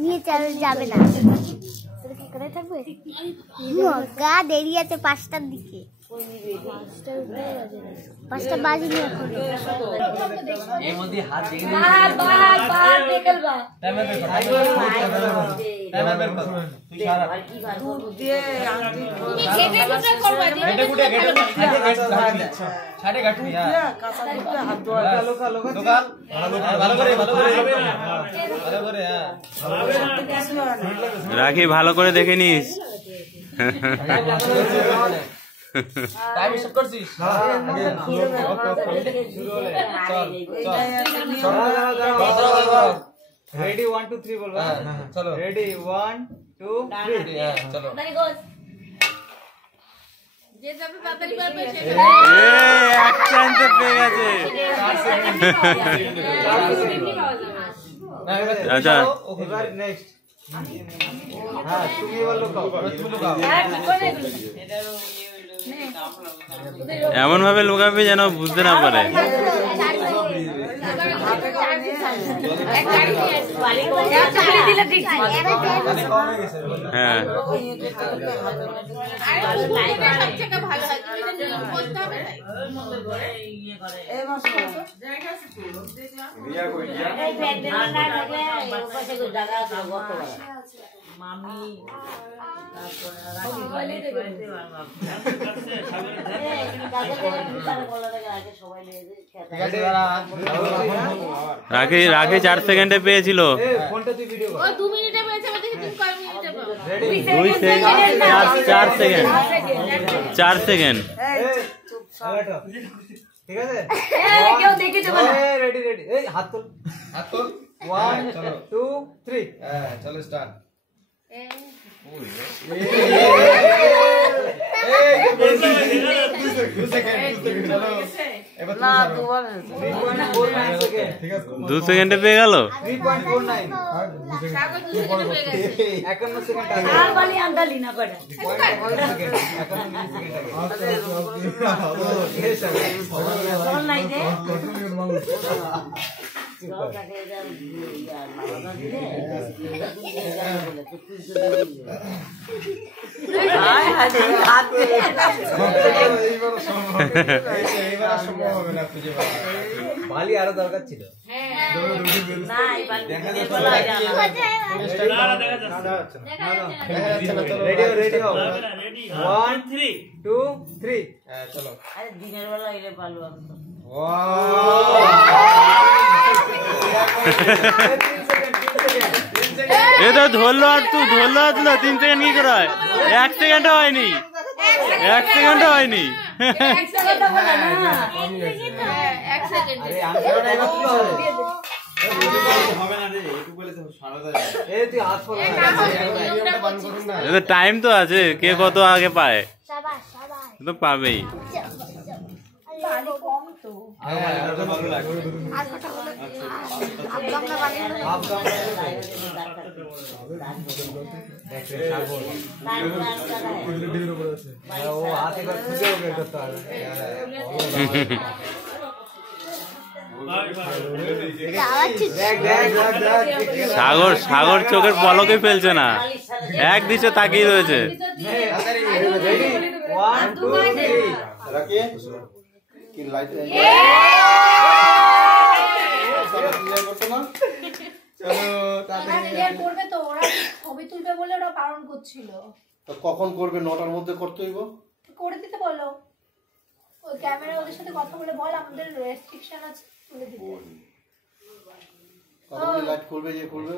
নিয়ে যাবে না, তোর কি করে থাকবে? গা দেরি আছে 5টার দিকে, 5টা বাজেনি এখন। এর মধ্যে হাত দিয়ে তুই সারা দুধ দিয়ে আংটি ছাড়ে কাটবি। হ্যাঁ কাঁচা দুধে হাত ধোয়া কালো কালো দোকান ভালো করে হ্যাঁ রাখি, ভালো করে দেখে নিস। টাইম স্টার্ট করছিস? রেডি 1 2 3 বলবা। চলো রেডি 1 2 3 হ্যাঁ চলো। যে যাবে তাড়াতাড়ি পারবে সে এক চান্সে পেয়ে গেছে। আচ্ছা এবার নেক্সট। হ্যাঁ তুমি এবার লুকাও, তুমি লুকাও। এমন ভাবে লুকাবি যেন বুঝতে না পারে। হ্যাঁ রাখি 4 সেকেন্ডে পেয়েছিল। 2 মিনিটে পেয়েছে, বলতে তুমি কয় মিনিটে পাবে? 2 সেকেন্ড 4 সেকেন্ড 4 সেকেন্ড। ঠিক আছে কেউ দেখে দেব না। রেডি রেডি এই হাত তোল 1 2 3 হ্যাঁ চলো স্টার্ট। দু সেকেন্ডে পেয়ে গেল। 3.49 51 সেকেন্ড আগে আর বলি আন্দালি না কয়টা 51 সেকেন্ড 51 সেকেন্ড আগে অনলাইন দে বালি আরো দরকার ছিল। রেডি 1 2 3 চলো। দিনের বেলা এলে পারলো। এ তো ধরলো আর তুই ধরলো আর 3 সেকেন্ড কি করে হয়? 1 সেকেন্ডও হয়নি, 1 সেকেন্ডও হয়নি। টাইম তো আছে, কে কত আগে পায় তো পাবেই। সাগর চোখের পলকে ফেলছে না, এক দিশে তাকিয়ে রয়েছে। কখন করবে? 9টার মধ্যে করতে হইব, করে দিতে বলো। ওই ক্যামেরা ওদের সাথে কথা বলে বল, আমাদের রেস্ট্রিকশন আছে, করে দিতে। কতগুলো লাইট করবে, যে করবে